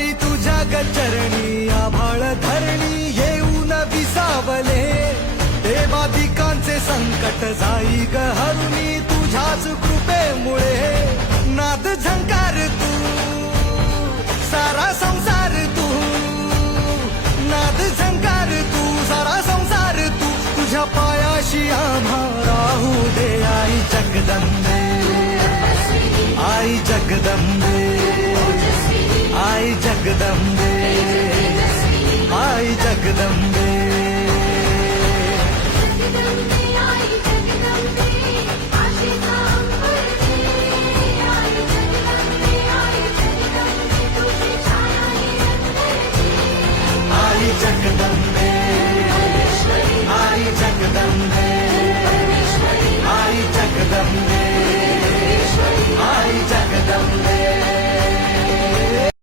आई तुझ्या गचरणी आभाळ धरणी येऊन विसावले, देवादिकांचे संकट जाई ग हरुणी तुझ्याच कृपेमुळे. नाद झंकार तू सारा संसार तू, नाद झंकार तू सारा संसार तू, तुझ्या पायाशी आम्हा राहू दे. आई जगदंबे, आई जगदंबे, आई जगदंबे, आई जगदंबे. आई जगदंबे.